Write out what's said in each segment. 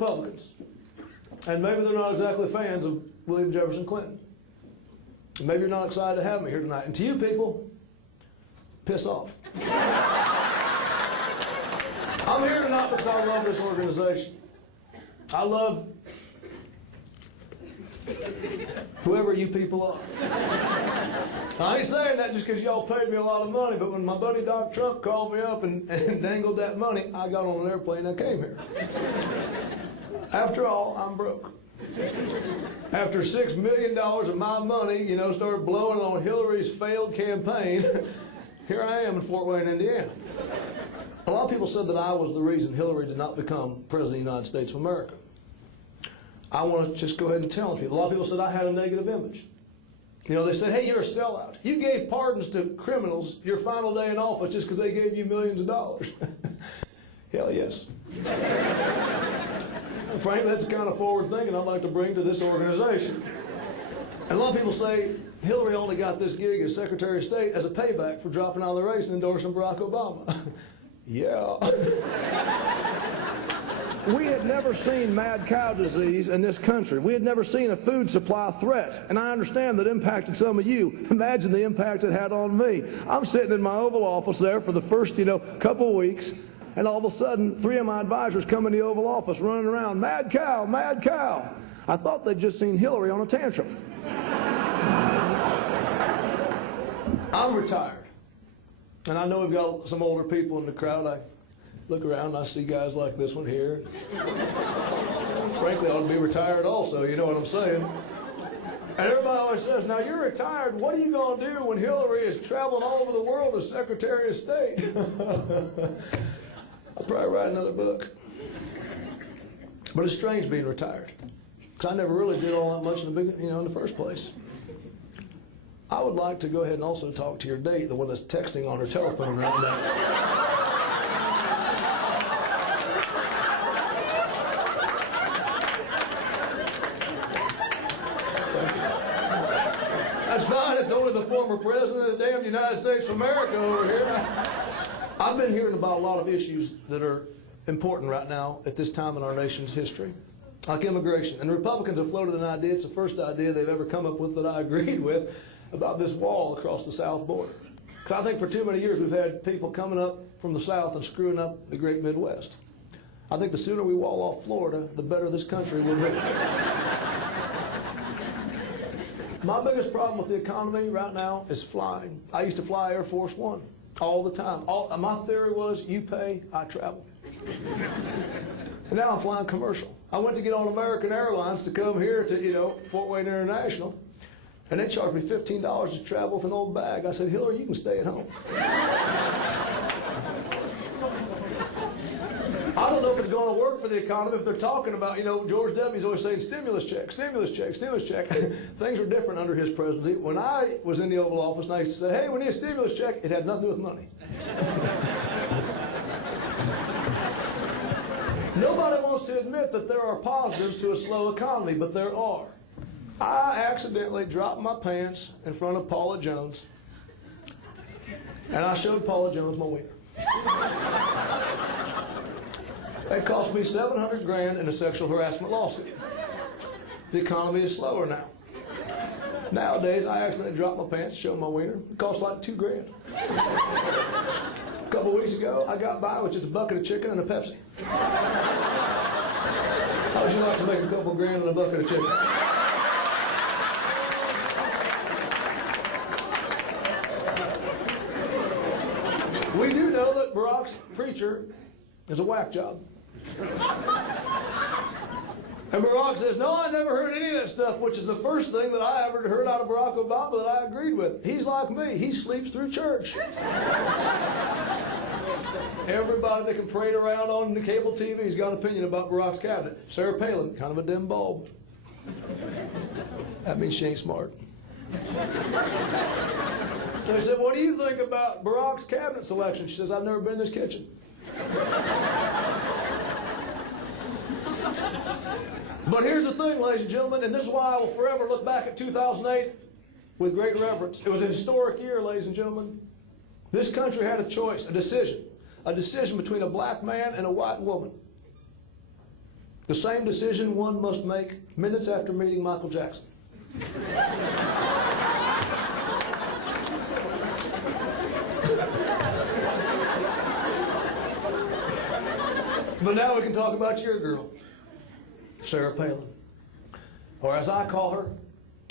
Republicans, and maybe they're not exactly fans of William Jefferson Clinton. And maybe you're not excited to have me here tonight. And to you people, piss off. I'm here tonight because I love this organization. I love whoever you people are. Now, I ain't saying that just because y'all paid me a lot of money, but when my buddy Doc Trump called me up and dangled that money, I got on an airplane and I came here. After all, I'm broke. After $6 million of my money, started blowing on Hillary's failed campaign, here I am in Fort Wayne, Indiana. A lot of people said that I was the reason Hillary did not become President of the United States of America. I want to just go ahead and tell people. A lot of people said I had a negative image. They said, hey, you're a sellout. You gave pardons to criminals your final day in office just because they gave you millions of dollars. Hell yes. Frankly, that's the kind of forward thinking I'd like to bring to this organization. And a lot of people say Hillary only got this gig as Secretary of State as a payback for dropping out of the race and endorsing Barack Obama. Yeah. We had never seen mad cow disease in this country. We had never seen a food supply threat. And I understand that impacted some of you. Imagine the impact it had on me. I'm sitting in my Oval Office there for the first, couple of weeks, and all of a sudden, 3 of my advisors come in the Oval Office running around, mad cow, mad cow. I thought they'd just seen Hillary on a tantrum. I'm retired. And I know we've got some older people in the crowd. I look around and I see guys like this one here. Frankly, I ought to be retired also, you know what I'm saying? And everybody always says, now you're retired, what are you going to do when Hillary is traveling all over the world as Secretary of State? I'll probably write another book. But it's strange being retired, because I never really did all that much in the first place. I would like to go ahead and also talk to your date, the one that's texting on her telephone right now. That's fine. It's only the former president of the damn United States of America over here. I've been hearing about a lot of issues that are important right now at this time in our nation's history, like immigration. And Republicans have floated an idea. It's the first idea they've ever come up with that I agreed with, about this wall across the south border. Because I think for too many years we've had people coming up from the south and screwing up the great Midwest. I think the sooner we wall off Florida, the better this country will be. My biggest problem with the economy right now is flying. I used to fly Air Force One all the time. My theory was, you pay, I travel. And now I'm flying commercial. I went to get on American Airlines to come here to, Fort Wayne International, and they charged me $15 to travel with an old bag. I said, Hillary, you can stay at home. I don't know if it's going to work for the economy if they're talking about, George W.'s always saying stimulus check, stimulus check, stimulus check. Things are different under his presidency. When I was in the Oval Office and I used to say, hey, we need a stimulus check, it had nothing to do with money. Nobody wants to admit that there are positives to a slow economy, but there are. I accidentally dropped my pants in front of Paula Jones, and I showed Paula Jones my wiener. It cost me $700 grand in a sexual harassment lawsuit. The economy is slower now. Nowadays, I accidentally drop my pants, show my wiener. It costs like $2 grand. A couple of weeks ago, I got by with just a bucket of chicken and a Pepsi. How would you like to make a couple grand on a bucket of chicken? We do know that Barack's preacher is a whack job. And Barack says, no, I never heard any of that stuff, which is the first thing that I ever heard out of Barack Obama that I agreed with. He's like me. He sleeps through church. Everybody that can parade around on the cable TV has got an opinion about Barack's cabinet. Sarah Palin, kind of a dim bulb. That means she ain't smart. They said, what do you think about Barack's cabinet selection? She says, I've never been in this kitchen. But here's the thing, ladies and gentlemen, and this is why I will forever look back at 2008 with great reverence. It was a historic year, ladies and gentlemen. This country had a choice, a decision between a black man and a white woman. The same decision one must make minutes after meeting Michael Jackson. But now we can talk about your girl, Sarah Palin. Or as I call her,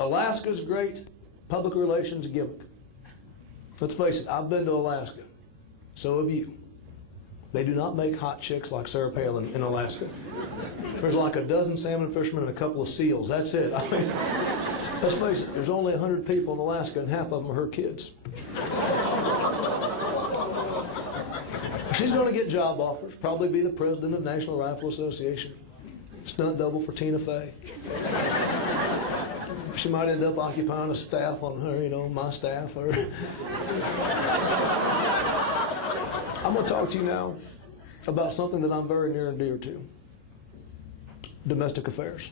Alaska's great public relations gimmick. Let's face it, I've been to Alaska. So have you. They do not make hot chicks like Sarah Palin in Alaska. There's like a dozen salmon fishermen and a couple of seals. That's it. I mean, let's face it, there's only 100 people in Alaska and half of them are her kids. She's going to get job offers, probably be the president of National Rifle Association, stunt double for Tina Fey. She might end up occupying a staff on her, my staff. Or I'm going to talk to you now about something that I'm very near and dear to. Domestic affairs.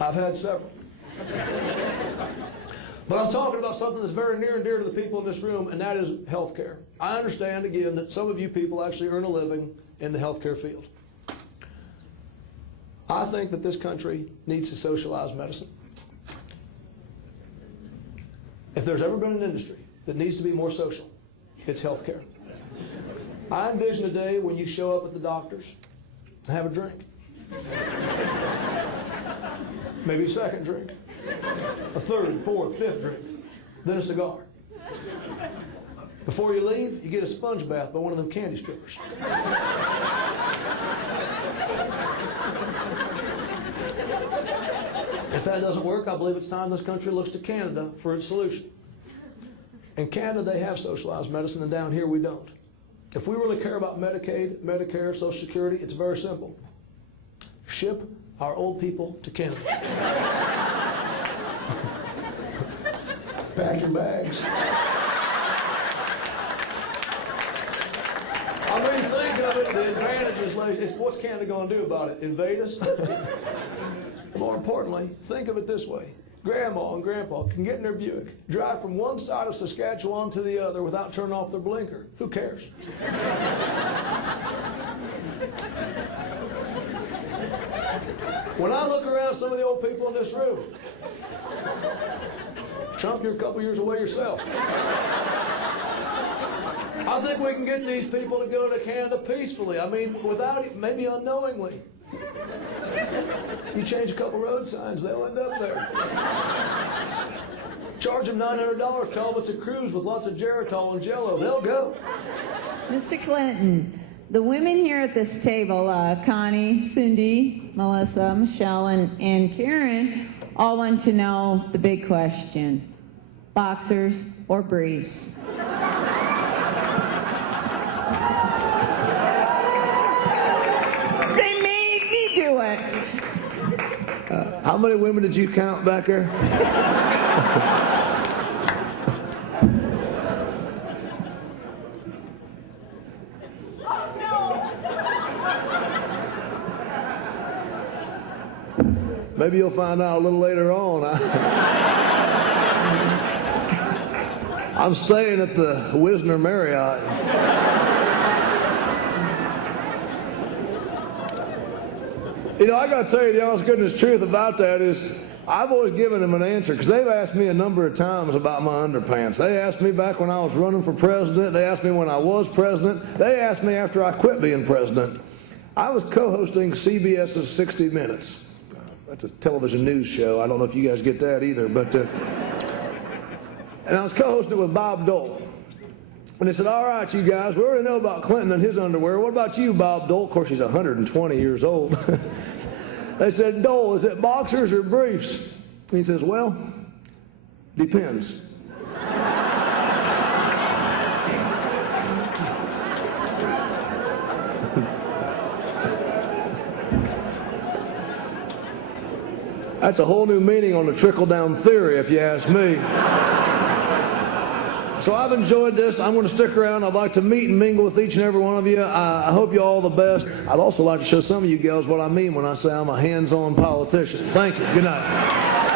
I've had several. But I'm talking about something that's very near and dear to the people in this room, and that is health care. I understand, again, that some of you people actually earn a living in the healthcare field. I think that this country needs to socialize medicine. If there's ever been an industry that needs to be more social, it's healthcare. I envision a day when you show up at the doctor's and have a drink. Maybe a second drink. A third, fourth, fifth drink. Then a cigar. Before you leave, you get a sponge bath by one of them candy strippers. If that doesn't work, I believe it's time this country looks to Canada for its solution. In Canada, they have socialized medicine, and down here we don't. If we really care about Medicaid, Medicare, Social Security, it's very simple. Ship our old people to Canada. Pack your bags. I mean, think of it, the advantages, what's Canada going to do about it? Invade us? More importantly, think of it this way. Grandma and Grandpa can get in their Buick, drive from one side of Saskatchewan to the other without turning off their blinker. Who cares? When I look around some of the old people in this room, Trump, you're a couple years away yourself. I think we can get these people to go to Canada peacefully. I mean, without it, maybe unknowingly. You change a couple road signs, they'll end up there. Charge them $900, tell them it's a cruise with lots of Geritol and Jell-O. They'll go. Mr. Clinton, the women here at this table, Connie, Cindy, Melissa, Michelle, and Karen, all want to know the big question. Boxers or briefs? They made me do it. How many women did you count back there? Maybe you'll find out a little later on. I'm staying at the Wisner Marriott. I got to tell you the honest goodness truth about that is I've always given them an answer because they've asked me a number of times about my underpants. They asked me back when I was running for president. They asked me when I was president. They asked me after I quit being president. I was co-hosting CBS's 60 Minutes. That's a television news show. I don't know if you guys get that either. But and I was co-hosting it with Bob Dole. And they said, all right, you guys, we already know about Clinton and his underwear. What about you, Bob Dole? Of course, he's 120 years old. They said, Dole, is it boxers or briefs? And he says, well, depends. That's a whole new meaning on the trickle-down theory, if you ask me. So I've enjoyed this. I'm going to stick around. I'd like to meet and mingle with each and every one of you. I hope you all the best. I'd also like to show some of you girls what I mean when I say I'm a hands-on politician. Thank you. Good night.